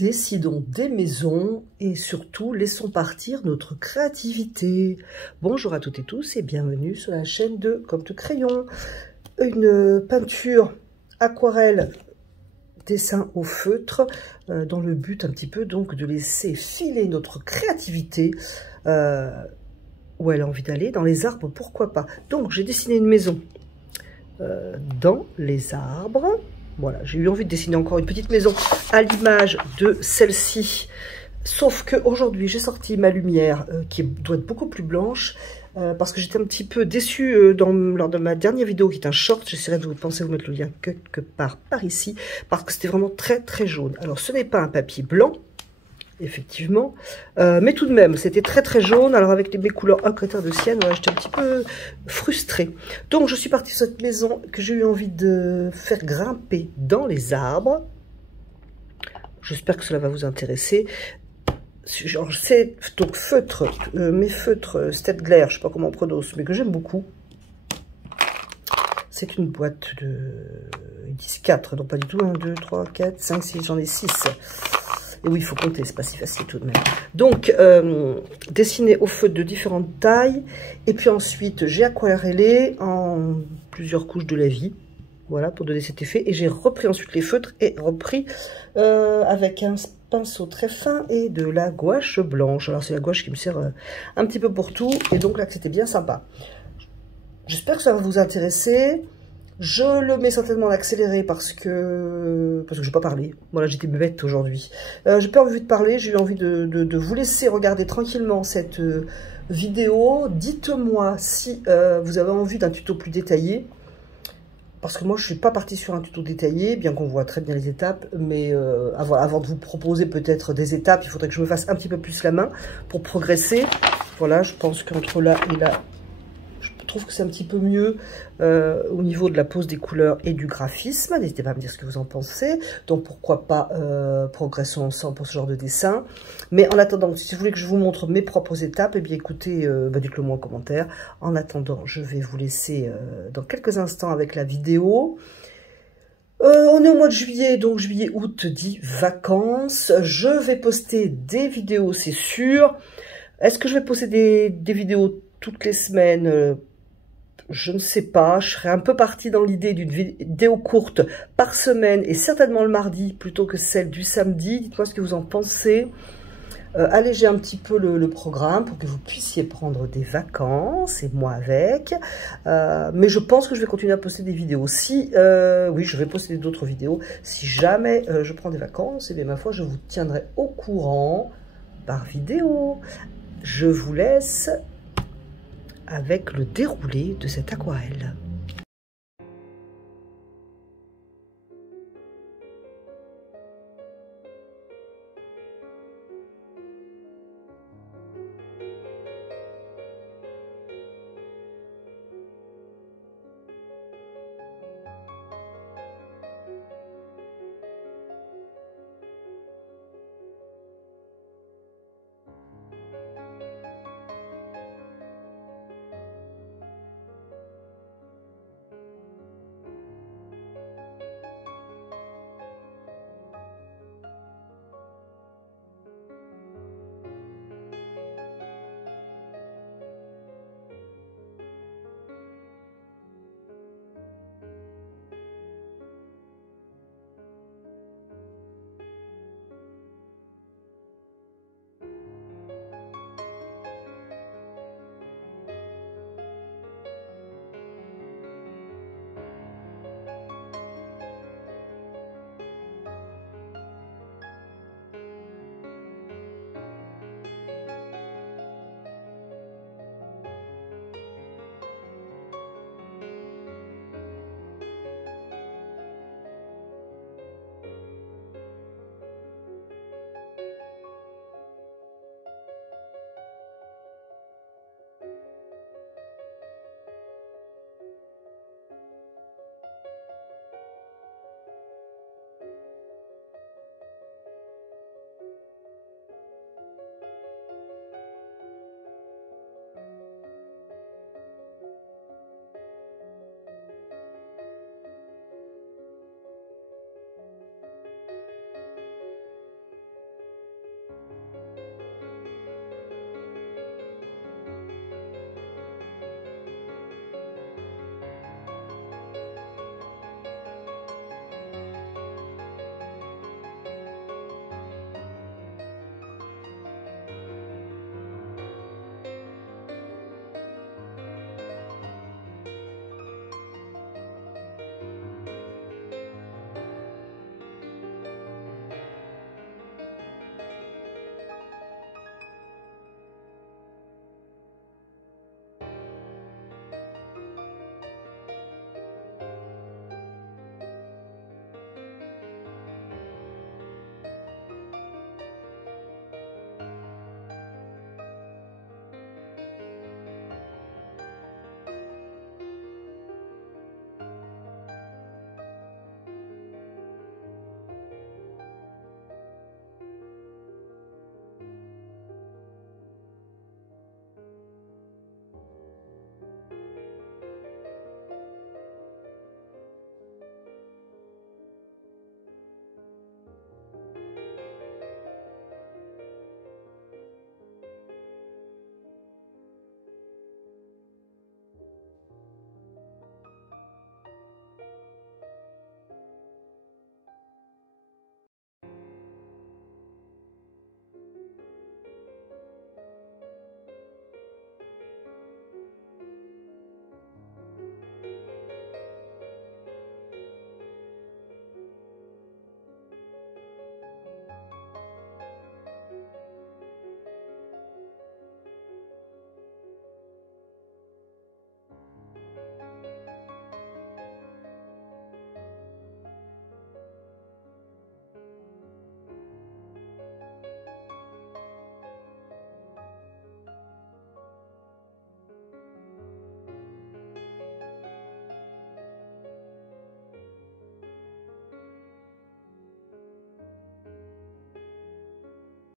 Décidons des maisons et surtout laissons partir notre créativité. Bonjour à toutes et tous et bienvenue sur la chaîne de Comme de Crayon. Une peinture aquarelle dessin au feutre dans le but un petit peu donc de laisser filer notre créativité où elle a envie d'aller, dans les arbres, pourquoi pas. Donc j'ai dessiné une maison dans les arbres. Voilà, j'ai eu envie de dessiner encore une petite maison à l'image de celle-ci. Sauf qu'aujourd'hui, j'ai sorti ma lumière qui doit être beaucoup plus blanche parce que j'étais un petit peu déçue lors de ma dernière vidéo qui est un short. J'essaierai de vous mettre le lien quelque part par ici parce que c'était vraiment très très jaune. Alors, ce n'est pas un papier blanc, effectivement, mais tout de même, c'était très très jaune. Alors, avec mes couleurs ocre de sienne, voilà, j'étais un petit peu frustrée. Donc, je suis partie sur cette maison que j'ai eu envie de faire grimper dans les arbres. J'espère que cela va vous intéresser. C'est donc feutre, mes feutres Staedtler, je ne sais pas comment on prononce, mais que j'aime beaucoup. C'est une boîte de 10-4, non pas du tout, 1, 2, 3, 4, 5, 6, j'en ai 6. Et oui, il faut compter, c'est pas si facile tout de même. Donc, dessiné au feutre de différentes tailles. Et puis ensuite, j'ai aquarellé en plusieurs couches de la vie. Voilà, pour donner cet effet. Et j'ai repris ensuite les feutres et repris avec un pinceau très fin et de la gouache blanche. Alors, c'est la gouache qui me sert un petit peu pour tout. Et donc là, c'était bien sympa. J'espère que ça va vous intéresser. Je le mets certainement en accéléré parce que je vais pas parler. Voilà, j'étais bête aujourd'hui. J'ai pas envie de parler, j'ai eu envie de vous laisser regarder tranquillement cette vidéo. Dites-moi si vous avez envie d'un tuto plus détaillé. Parce que moi, je ne suis pas partie sur un tuto détaillé, bien qu'on voit très bien les étapes. Mais avant de vous proposer peut-être des étapes, il faudrait que je me fasse un petit peu plus la main pour progresser. Voilà, je pense qu'entre là et là, je trouve que c'est un petit peu mieux au niveau de la pose des couleurs et du graphisme. N'hésitez pas à me dire ce que vous en pensez. Donc pourquoi pas progressons ensemble pour ce genre de dessin. Mais en attendant, si vous voulez que je vous montre mes propres étapes, eh bien écoutez, dites-le moi en commentaire. En attendant, je vais vous laisser dans quelques instants avec la vidéo. On est au mois de juillet, donc juillet-août dit vacances. Je vais poster des vidéos, c'est sûr. Est-ce que je vais poster des vidéos toutes les semaines? Je ne sais pas, je serais un peu partie dans l'idée d'une vidéo courte par semaine et certainement le mardi plutôt que celle du samedi. Dites-moi ce que vous en pensez. Alléger un petit peu le programme pour que vous puissiez prendre des vacances et moi avec. Mais je pense que je vais continuer à poster des vidéos. Oui, je vais poster d'autres vidéos. Si jamais je prends des vacances, et bien ma foi, je vous tiendrai au courant par vidéo. Je vous laisse avec le déroulé de cette aquarelle.